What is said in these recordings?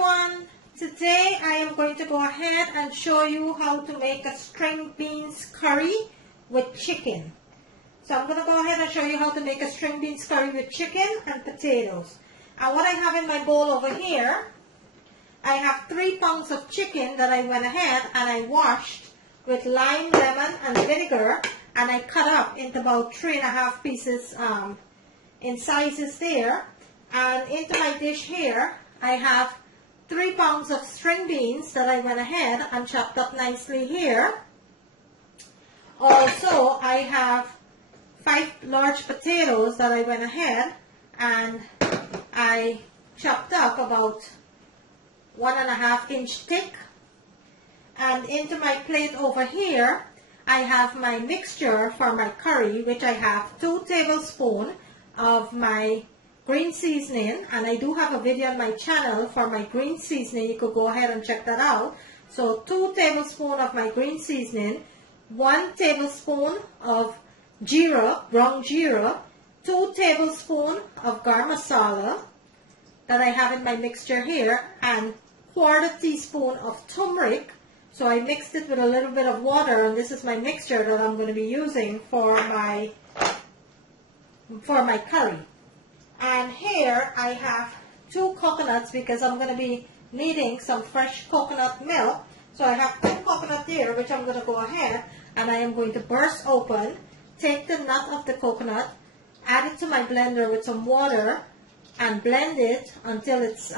everyone, today I am going to go ahead and show you how to make a string beans curry with chicken. So I'm going to go ahead and show you how to make a string beans curry with chicken and potatoes. And what I have in my bowl over here, I have 3 pounds of chicken that I went ahead and I washed with lime, lemon and vinegar, and I cut up into about 3.5 pieces in sizes there. And into my dish here, I have 3 pounds of string beans that I went ahead and chopped up nicely here. Also, I have 5 large potatoes that I went ahead and I chopped up about 1.5 inch thick. And into my plate over here, I have my mixture for my curry, which I have 2 tablespoons of my green seasoning, and I do have a video on my channel for my green seasoning. You could go ahead and check that out. So 2 tablespoons of my green seasoning, 1 tablespoon of jeera, brown jeera, 2 tablespoons of garam masala that I have in my mixture here, and 1/4 teaspoon of turmeric. So I mixed it with a little bit of water, and this is my mixture that I'm going to be using for my curry. And here I have 2 coconuts because I'm going to be needing some fresh coconut milk. So I have 2 coconuts there, which I'm going to go ahead and I am going to burst open, take the nut of the coconut, add it to my blender with some water and blend it until it's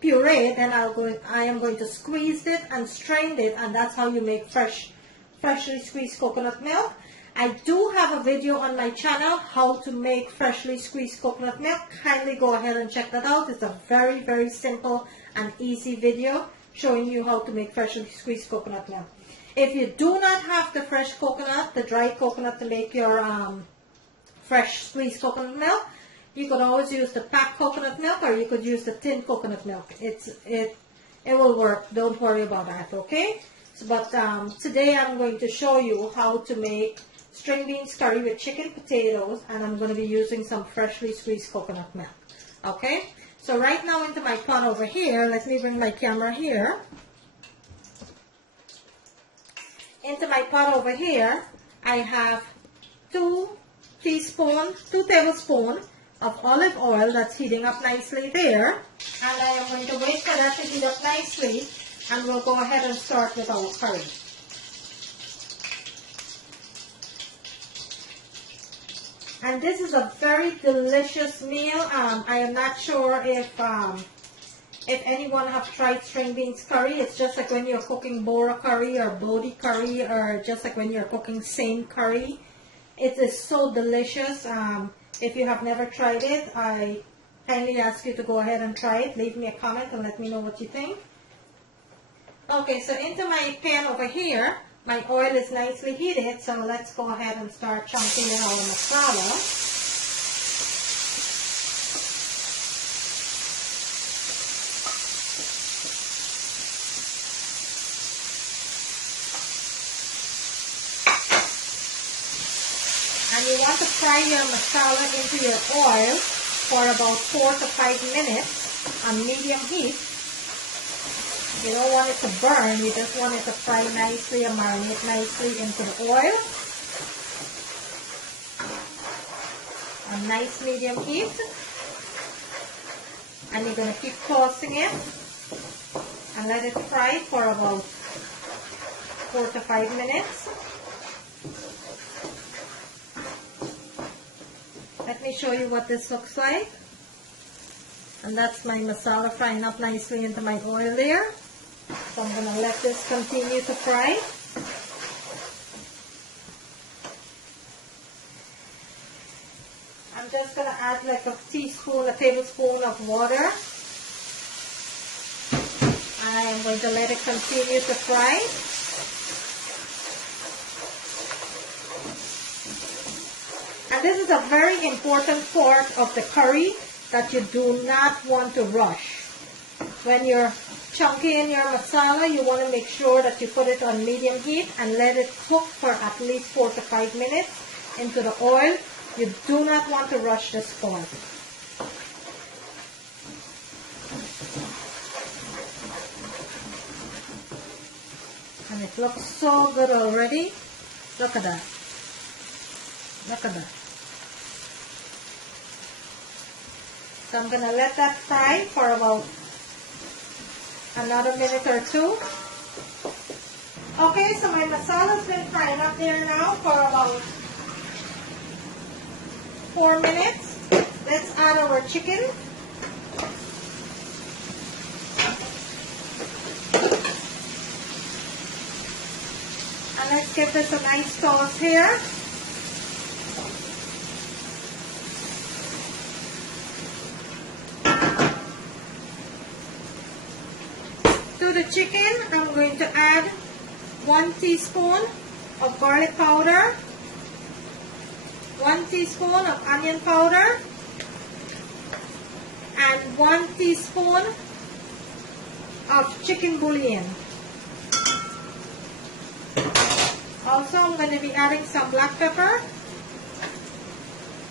puree. Then I am going to squeeze it and strain it, and that's how you make freshly squeezed coconut milk. I do have a video on my channel how to make freshly squeezed coconut milk. Kindly go ahead and check that out. It's a very, very simple and easy video showing you how to make freshly squeezed coconut milk. If you do not have the fresh coconut, the dry coconut to make your fresh squeezed coconut milk, you could always use the packed coconut milk, or you could use the tin coconut milk. It will work. Don't worry about that, okay? So, but today I'm going to show you how to make string beans curry with chicken, potatoes, and I'm going to be using some freshly squeezed coconut milk. Okay, so right now into my pot over here, let me bring my camera here. Into my pot over here, I have 2 tablespoons of olive oil that's heating up nicely there. And I am going to wait for that to heat up nicely, and we'll go ahead and start with our curry. And this is a very delicious meal. I am not sure if anyone have tried string beans curry. It's just like when you're cooking bora curry or bodhi curry, or just like when you're cooking same curry. It is so delicious. If you have never tried it, I kindly ask you to go ahead and try it. Leave me a comment and let me know what you think. Okay, so into my pan over here, my oil is nicely heated, so let's go ahead and start chunking in our masala. And you want to fry your masala into your oil for about 4 to 5 minutes on medium heat. You don't want it to burn, you just want it to fry nicely and marinate nicely into the oil. A nice medium heat. And you're going to keep tossing it and let it fry for about 4 to 5 minutes. Let me show you what this looks like. And that's my masala frying up nicely into my oil there. So I'm going to let this continue to fry. I'm just going to add like a tablespoon of water. I am going to let it continue to fry. And this is a very important part of the curry that you do not want to rush. When you're chunking your masala, you want to make sure that you put it on medium heat and let it cook for at least 4 to 5 minutes into the oil. You do not want to rush this part. And it looks so good already. Look at that. Look at that. So I'm going to let that fry for about another minute or two. Okay, so my masala's been frying up there now for about 4 minutes. Let's add our chicken. And let's give this a nice toss here. To the chicken, I'm going to add 1 teaspoon of garlic powder, 1 teaspoon of onion powder, and 1 teaspoon of chicken bouillon. Also, I'm going to be adding some black pepper.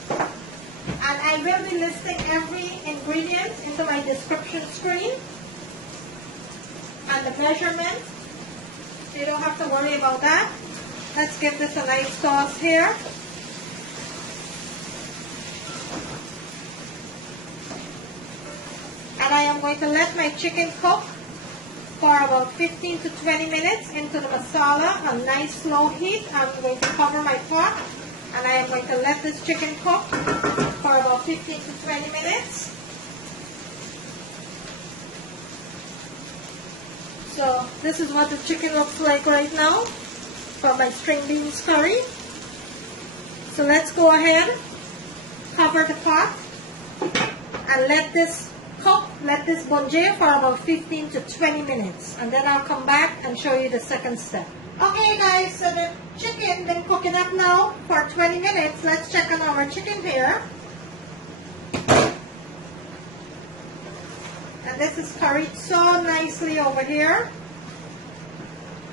And I will be listing every ingredient into my description screen and the measurement, so you don't have to worry about that. Let's give this a nice toss here. And I am going to let my chicken cook for about 15 to 20 minutes into the masala on nice slow heat. I'm going to cover my pot and I am going to let this chicken cook for about 15 to 20 minutes. So this is what the chicken looks like right now for my string beans curry. So let's go ahead, cover the pot and let this cook, let this bonje for about 15 to 20 minutes, and then I'll come back and show you the second step. Okay guys, so the chicken been cooking up now for 20 minutes. Let's check on our chicken here. And this is curried so nicely over here.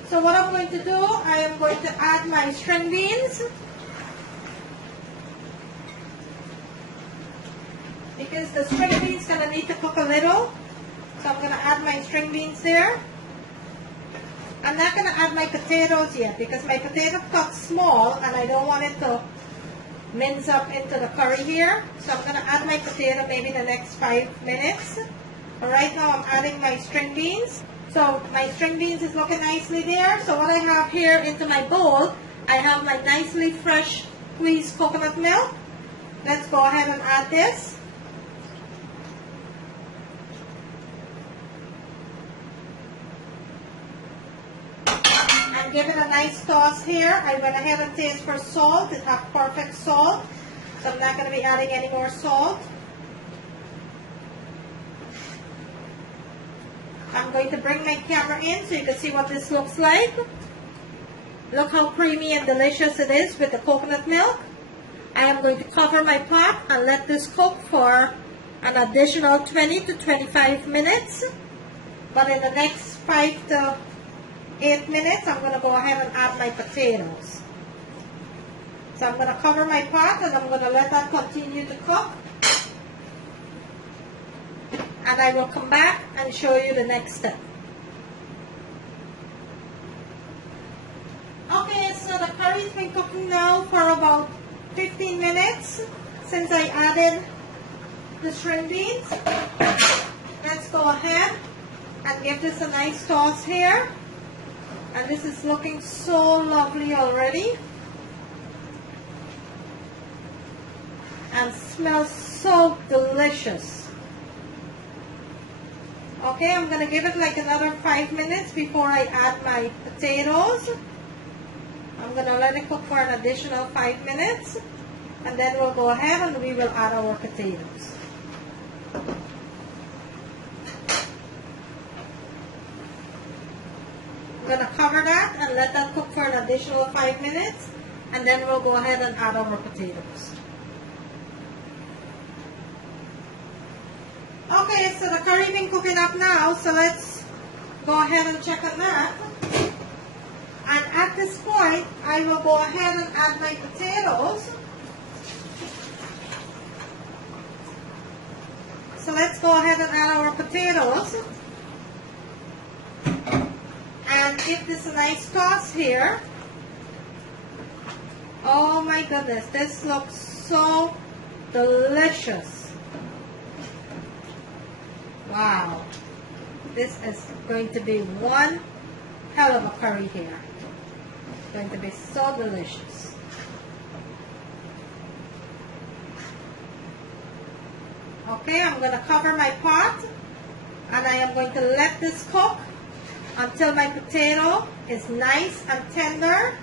So what I'm going to do, I am going to add my string beans. Because the string beans going to need to cook a little. So I'm going to add my string beans there. I'm not going to add my potatoes yet because my potato cut small and I don't want it to mince up into the curry here. So I'm going to add my potato maybe the next 5 minutes. But right now I'm adding my string beans. So my string beans is looking nicely there. So what I have here into my bowl, I have my nicely fresh squeezed coconut milk. Let's go ahead and add this. And give it a nice toss here. I went ahead and taste for salt. It has perfect salt. So I'm not going to be adding any more salt. I'm going to bring my camera in so you can see what this looks like. Look how creamy and delicious it is with the coconut milk. I am going to cover my pot and let this cook for an additional 20 to 25 minutes. But in the next 5 to 8 minutes, I'm going to go ahead and add my potatoes. So I'm going to cover my pot and I'm going to let that continue to cook. And I will come back and show you the next step. Okay, so the curry's been cooking now for about 15 minutes since I added the string beans. Let's go ahead and give this a nice toss here. And this is looking so lovely already. And smells so delicious. Okay, I'm going to give it like another 5 minutes before I add my potatoes. I'm going to let it cook for an additional 5 minutes. And then we'll go ahead and we will add our potatoes. I'm going to cover that and let that cook for an additional 5 minutes. And then we'll go ahead and add our potatoes. Okay, so the curry been cooking up now, so let's go ahead and check on that. And at this point, I will go ahead and add my potatoes. So let's go ahead and add our potatoes. And give this a nice toss here. Oh my goodness, this looks so delicious. Wow. This is going to be one hell of a curry here. It's going to be so delicious. Okay, I'm going to cover my pot and I am going to let this cook until my potato is nice and tender.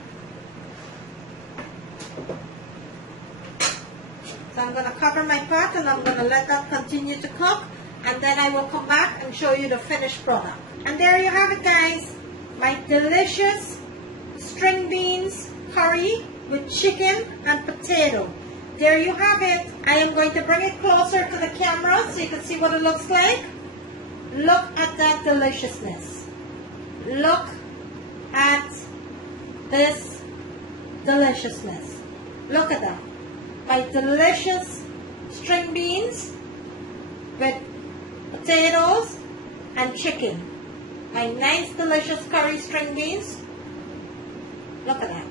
So I'm going to cover my pot and I'm going to let that continue to cook, and then I will come back and show you the finished product. And there you have it, guys. My delicious string beans curry with chicken and potato. There you have it. I am going to bring it closer to the camera so you can see what it looks like. Look at that deliciousness. Look at this deliciousness. Look at that. My delicious string beans with potatoes and chicken. My nice delicious curry string beans. Look at that.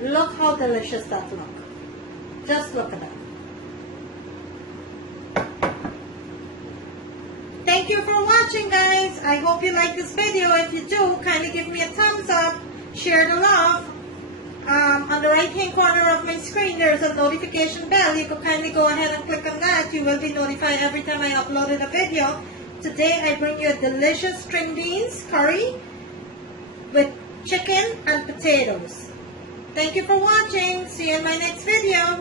Look how delicious that looks. Just look at that. Thank you for watching, guys. I hope you like this video. If you do, kindly give me a thumbs up. Share the love. On the right hand corner of my screen there is a notification bell. You can kindly go ahead and click on that. You will be notified every time I uploaded a video. Today I bring you a delicious string beans curry with chicken and potatoes. Thank you for watching. See you in my next video.